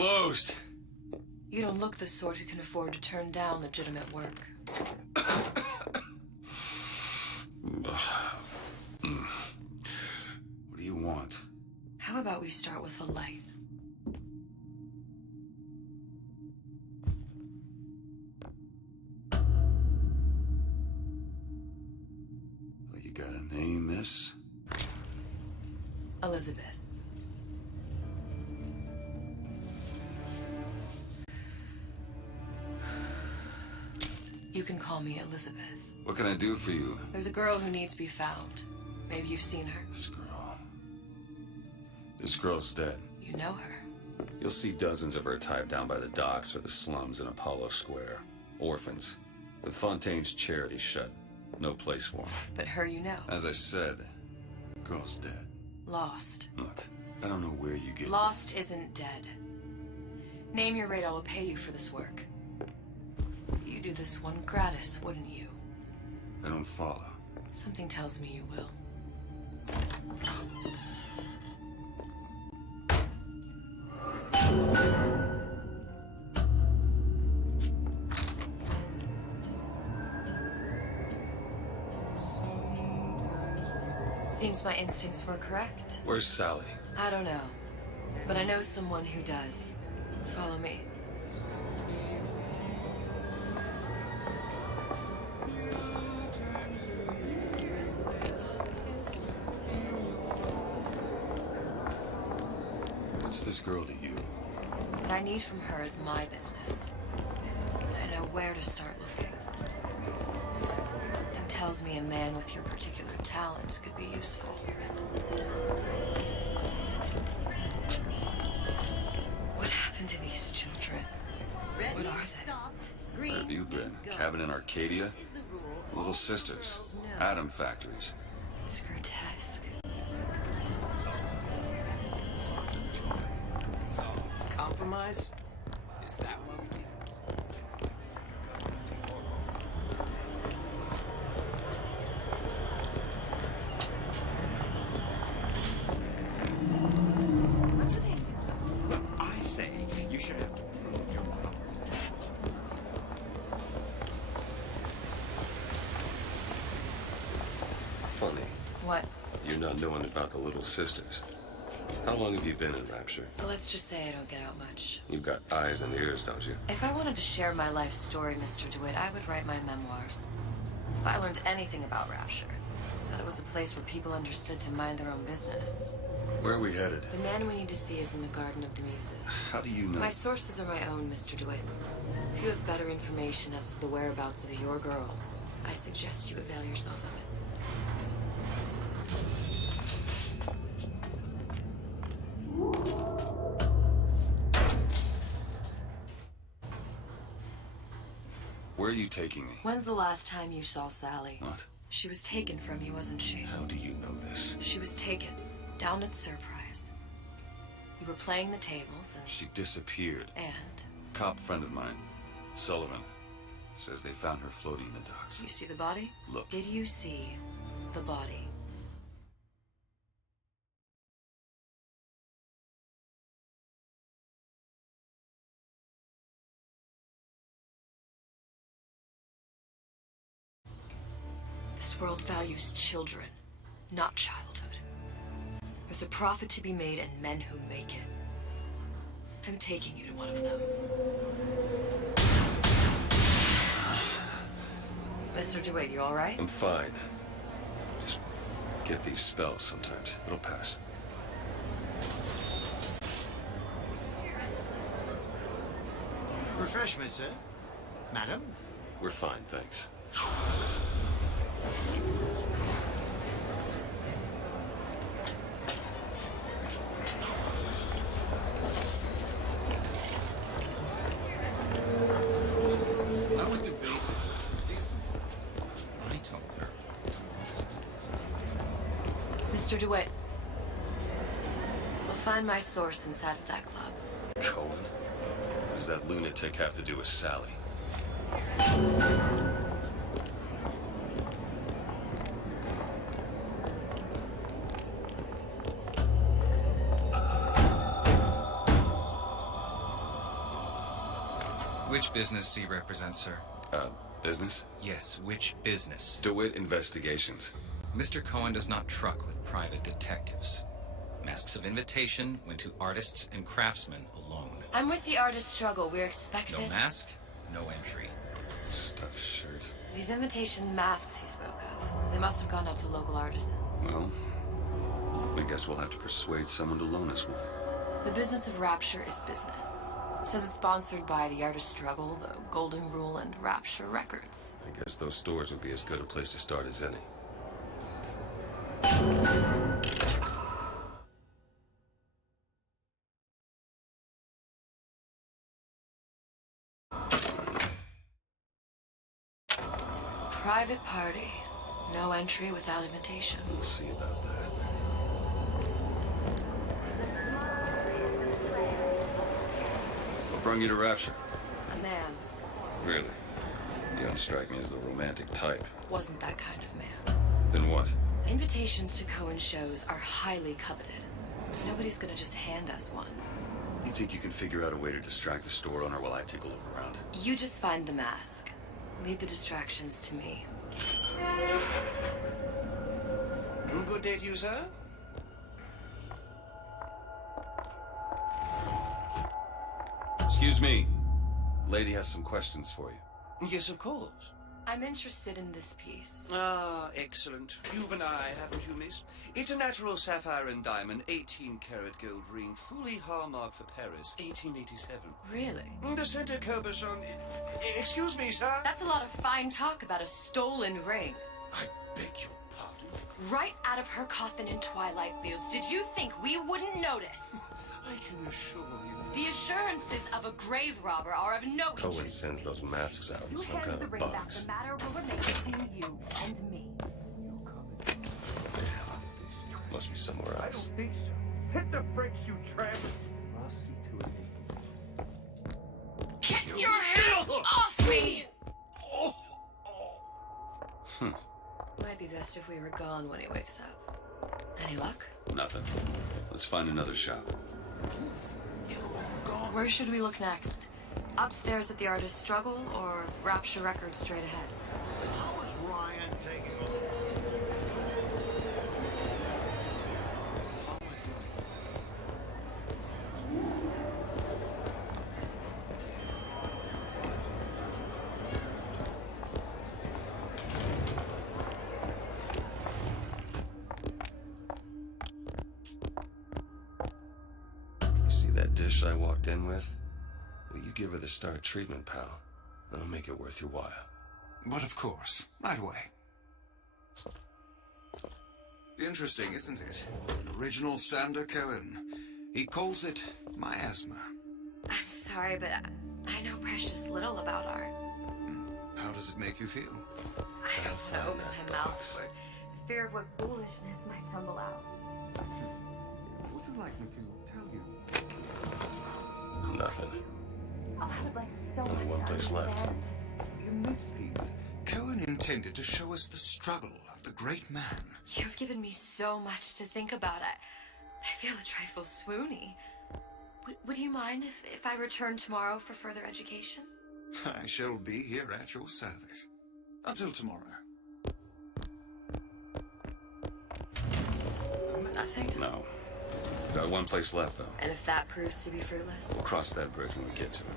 closed. You don't look the sort who can afford to turn down legitimate work. What do you want? How about we start with a light? Well, you got a name, miss? Elizabeth. You can call me Elizabeth. What can I do for you? There's a girl who needs to be found. Maybe you've seen her. This girl's dead. You know her. You'll see dozens of her tied down by the docks or the slums in Apollo Square. Orphans. With Fontaine's charity shut. No place for them. But her you know. As I said, girl's dead. Lost. Look, I don't know where you get... Lost isn't dead. Name your rate, I will pay you for this work. You'd do this one gratis, wouldn't you? I don't follow. Something tells me you will. Seems my instincts were correct. Where's Sally? I don't know, but I know someone who does. Follow me. What's this girl to you? What I need from her is my business. And I know where to start looking. Something tells me a man with your particular talents could be useful. What happened to these children? What are they? Where have you been? Cabin in Arcadia? Little sisters. Atom factories. It's grotesque. Compromise? Is that what we do? What do they think? Well, I say you should have to prove your power. Funny. What? You're not knowing about the little sisters. How long have you been in Rapture? Let's just say I don't get out much. You've got eyes and ears, don't you? If I wanted to share my life story, Mr. DeWitt, I would write my memoirs. If I learned anything about Rapture, that it was a place where people understood to mind their own business. Where are we headed? The man we need to see is in the Garden of the Muses. How do you know? My sources are my own, Mr. DeWitt. If you have better information as to the whereabouts of your girl, I suggest you avail yourself of it. Where are you taking me? When's the last time you saw Sally? What? She was taken from you, wasn't she? How do you know this? She was taken, down at Surprise. You were playing the tables and... She disappeared. And? Cop friend of mine, Sullivan, says they found her floating in the docks. You see the body? Look. Did you see the body? This world values children, not childhood. There's a profit to be made and men who make it. I'm taking you to one of them. Mr. DeWitt, you all right? I'm fine. Just get these spells sometimes. It'll pass. Refreshment, sir? Madam? We're fine, thanks. I went to basic decency. I told her. Mr. DeWitt, we'll find my source inside of that club. Cohen? What does that lunatic have to do with Sally? Which business do you represent, sir? Business? Yes, which business? DeWitt Investigations. Mr. Cohen does not truck with private detectives. Masks of invitation went to artists and craftsmen alone. I'm with the artist struggle. We're No expected. mask, no entry. Stuffed shirt. These imitation masks he spoke of. They must have gone out to local artisans. Well, I guess we'll have to persuade someone to loan us one. The business of Rapture is business. Says it's sponsored by the artist struggle, the Golden Rule, and Rapture Records. I guess those stores would be as good a place to start as any. Private party. No entry without invitation. We'll see about that. What brought you to Rapture? A man. Really? You don't strike me as the romantic type. Wasn't that kind of man. Then what? Invitations to Cohen shows are highly coveted. Nobody's gonna just hand us one. You think you can figure out a way to distract the store owner while I take a look around? You just find the mask. Leave the distractions to me. Good day to you, sir. Excuse me. Lady has some questions for you. Yes, of course. I'm interested in this piece. Ah, excellent. You've an eye, haven't you, miss? It's a natural sapphire and diamond, 18-karat gold ring, fully hallmark for Paris, 1887. Really? The center cabochon... Excuse me, sir. That's a lot of fine talk about a stolen ring. I beg your pardon. Right out of her coffin in Twilight Fields. Did you think we wouldn't notice? I can assure you that... The assurances of a grave robber are of no Cohen interest. sends those masks out in Who some hands kind the of ring back, box. the matter will remain between you and me. Must be somewhere I else. don't think so. Hit the brakes, you tramp! I'll see to it. Get your hands off me! Might be best if we were gone when he wakes up. Any luck? Nothing. Let's find another shop. Where should we look next? Upstairs at the artist struggle or Rapture Records straight ahead? How is Ryan taking over? You see that dish I walked in with? Will you give her the start treatment, pal? That'll make it worth your while. But of course, right away. Interesting, isn't it? Original Sander Cohen. He calls it miasma. I'm sorry, but I know precious little about art. How does it make you feel? I don't want to open my mouth for Fear of what foolishness might tumble out. Would you like me to tell you? Nothing. Oh, I would like so Only much one to place left. understand. In this piece, Cohen intended to show us the struggle of the great man. You've given me so much to think about. I feel a trifle swoony. Would you mind if I return tomorrow for further education? I shall be here at your service. Until tomorrow. Nothing? No. Got one place left, though. And if that proves to be fruitless? We'll cross that bridge when we get to it.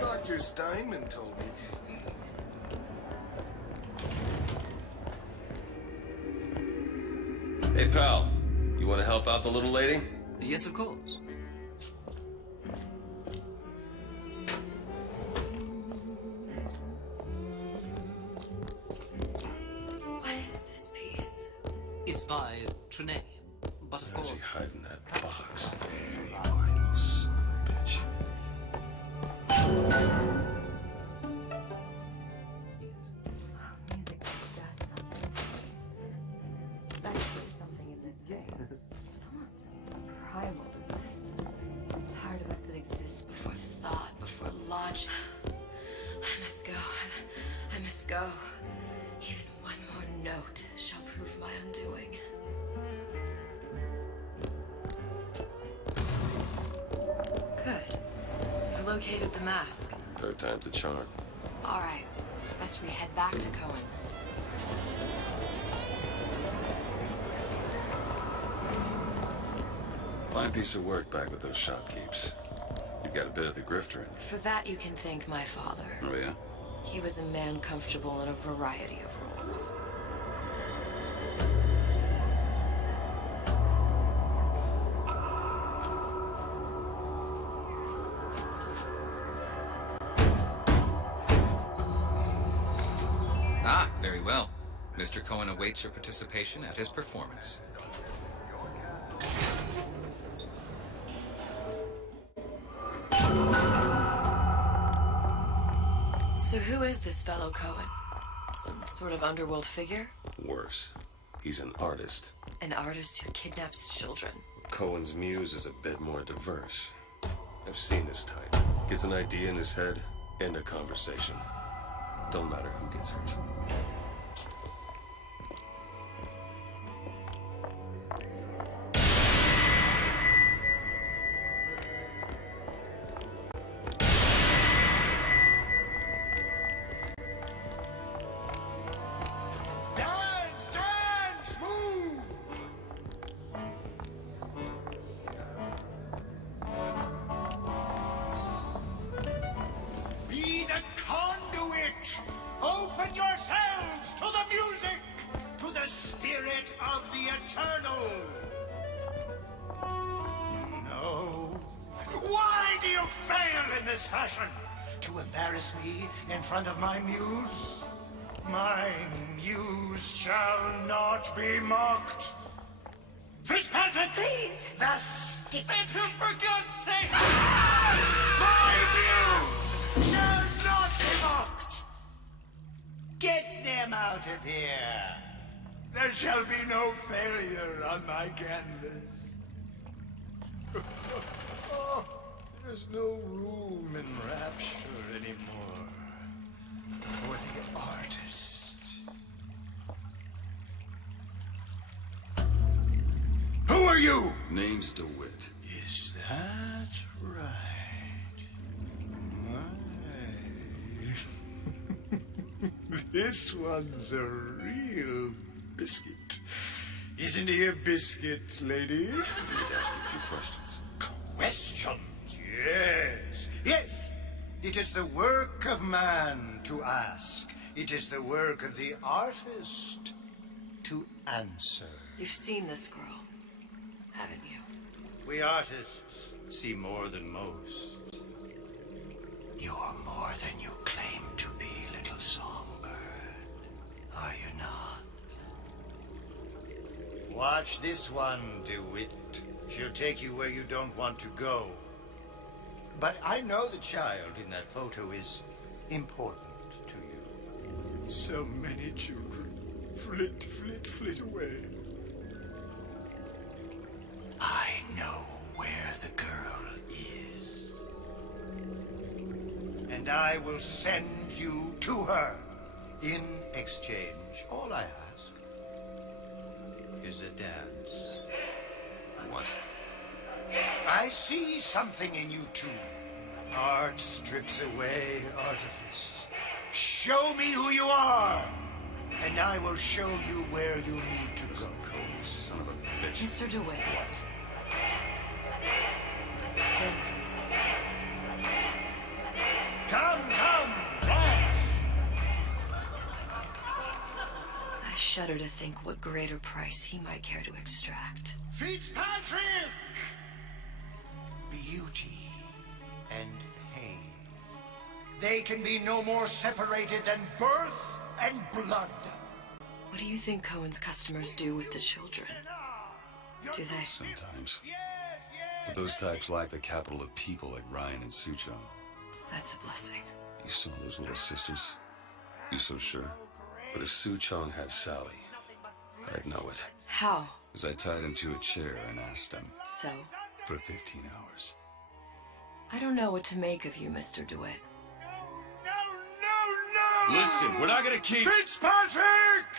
Dr. Steinman told me. Hey, pal. You want to help out the little lady? Yes, of course. What is this piece? It's by Trenet. But of Where's course... he hiding that box? There you are, you little son of a bitch. Music does something. Especially something in this game. It's almost primal, isn't it? Part of us that exists before thought, before logic. note shall prove my undoing. Good. I've located the mask. Third time's the charm. All right. It's best we head back to Cohen's. Fine piece of work back with those shopkeeps. You've got a bit of the grifter in you. For that, you can thank my father. Oh, yeah? He was a man comfortable in a variety of roles. Ah, very well. Mr. Cohen awaits your participation at his performance. So who is this fellow Cohen? Some sort of underworld figure? Worse. He's an artist. An artist who kidnaps children. Cohen's muse is a bit more diverse. I've seen this type. Gets an idea in his head, end a conversation. Don't matter who gets hurt. Dance, dance, move! Be the conduit! Open yourselves to the music, to the spirit of the eternal! No. Why do you fail in this fashion? To embarrass me in front of my muse? My muse shall not be mocked. Fitzpatrick! Please! The stiff... For God's sake! My muse shall not be mocked! Get them out of here! There shall be no failure on my canvas. Oh, there's no room in rapture anymore for the artist. Who are you? Name's DeWitt. Is that right? My. This one's a real biscuit. Isn't he a biscuit, lady? Need to ask you a few questions. Questions? Yes. Yes. It is the work of man to ask. It is the work of the artist to answer. You've seen this girl, haven't you? We artists see more than most. You're more than you claim to be, little songbird. Are you not? Watch this one, DeWitt. She'll take you where you don't want to go. But I know the child in that photo is important to you. So many children flit, flit, flit away. I know where the girl is. And I will send you to her. In exchange, all I ask is a dance. What? I see something in you two. Art strips away artifice. Show me who you are, and I will show you where you need to go. Son of a bitch. Mr. DeWitt. What? Dance with me. Come, dance! I shudder to think what greater price he might care to extract. Fitzpatrick! Beauty and pain. They can be no more separated than birth and blood. What do you think Cohen's customers do with the children? Do they? Sometimes. But those types lack the capital of people like Ryan and Suchong. That's a blessing. You saw those little sisters? You so sure? But if Suchong had Sally, I'd know it. How? As I tied him to a chair and asked him So? for 15 hours. I don't know what to make of you, Mr. DeWitt. No! Listen, we're not gonna keep... Fitzpatrick!